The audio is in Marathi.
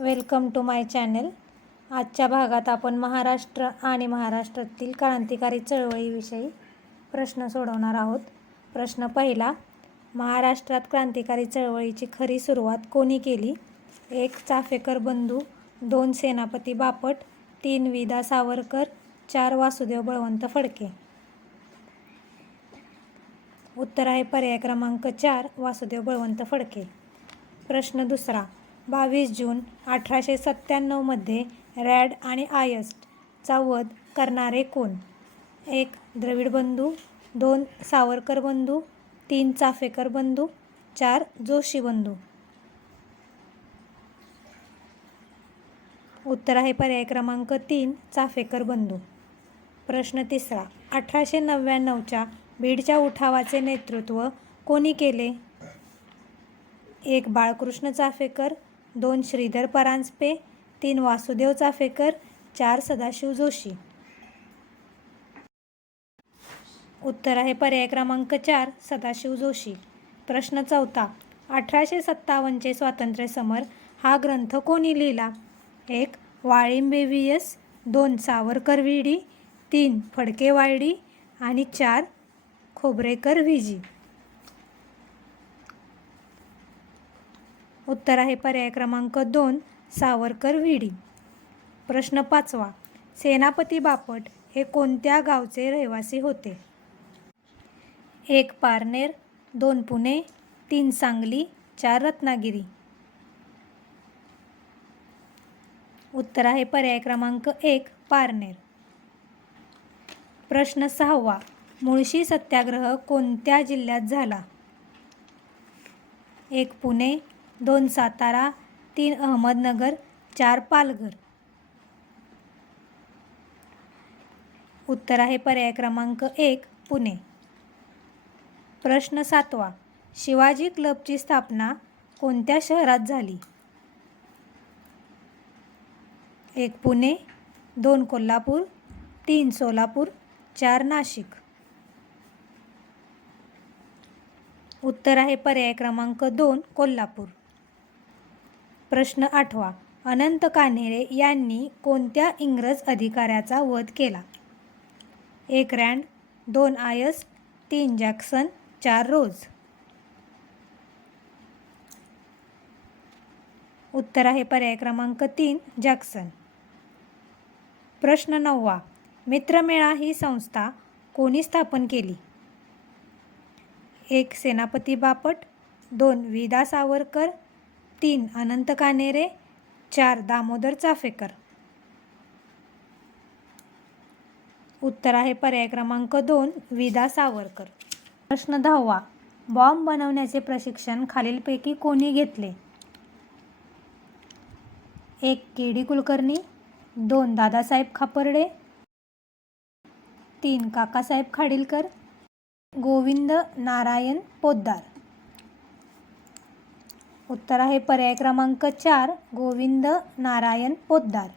Welcome to my channel. आजच्या भागात आपण महाराष्ट्र आणि महाराष्ट्रातील क्रांतिकारी चळवळीविषयी प्रश्न सोडवणार आहोत. प्रश्न पहिला महाराष्ट्रात क्रांतिकारी चळवळीची खरी सुरुवात कोणी केली? एक चाफेकर बंधू दोन सेनापती बापट तीन विदा सावरकर चार वासुदेव बळवंत फडके. उत्तर आहे पर्याय क्रमांक चार वासुदेव बळवंत फडके. प्रश्न दुसरा बावीस जून अठराशे सत्त्याण्णवमध्ये रॅड आणि आयस्टचा वध करणारे कोण? एक द्रविड बंधू दोन सावरकर बंधू तीन चाफेकर बंधू चार जोशी बंधू. उत्तर आहे पर्याय क्रमांक तीन चाफेकर बंधू. प्रश्न तिसरा अठराशे नव्याण्णवच्या बीडच्या उठावाचे नेतृत्व कोणी केले? एक बाळकृष्ण चाफेकर दोन श्रीधर परांजपे तीन वासुदेव चाफेकर चार सदाशिव जोशी. उत्तर आहे पर्याय क्रमांक चार सदाशिव जोशी. प्रश्न चौथा अठराशे सत्तावन्नचे स्वातंत्र्य समर हा ग्रंथ कोणी लिहिला? एक वाळिंबे व्ही दोन सावरकर विडी तीन फडके वायडी आणि चार खोबरेकर विजी. उत्तर आहे पर्याय क्रमांक दोन सावरकर विडी. प्रश्न पाचवा सेनापती बापट हे कोणत्या गावचे रहिवासी होते? एक पारनेर दोन पुणे तीन सांगली चार रत्नागिरी. उत्तर आहे पर्याय क्रमांक एक पारनेर. प्रश्न सहावा मुळशी सत्याग्रह कोणत्या जिल्ह्यात झाला? एक पुणे दोन सातारा तीन अहमदनगर चार पालघर. उत्तर आहे पर्याय क्रमांक एक पुणे. प्रश्न सातवा शिवाजी क्लबची स्थापना कोणत्या शहरात झाली? एक पुणे दोन कोल्हापूर तीन सोलापूर चार नाशिक. उत्तर आहे पर्याय क्रमांक दोन कोल्हापूर. प्रश्न आठवा. अनंत कान्हेरे यांनी कोणत्या इंग्रज अधिकाऱ्याचा वध केला? एक रँड दोन आयस तीन जॅक्सन चार रोज. उत्तर आहे पर्याय क्रमांक तीन जॅक्सन. प्रश्न नववा. मित्रमेळा ही संस्था कोणी स्थापन केली? एक सेनापती बापट दोन विदा सावरकर तीन अनंत कानेरे. चार दामोदर चाफेकर. उत्तर आहे पर्याय क्रमांक दोन विदा सावरकर. प्रश्न दहावा बॉम्ब बनवण्याचे प्रशिक्षण खालीलपैकी कोणी घेतले? एक के डी कुलकर्णी. दोन दादासाहेब खापर्डे. तीन काकासाहेब खाडीलकर. गोविंद नारायण पोद्दार. उत्तर आहे पर्याय क्रमांक चार गोविंद नारायण पोद्दार.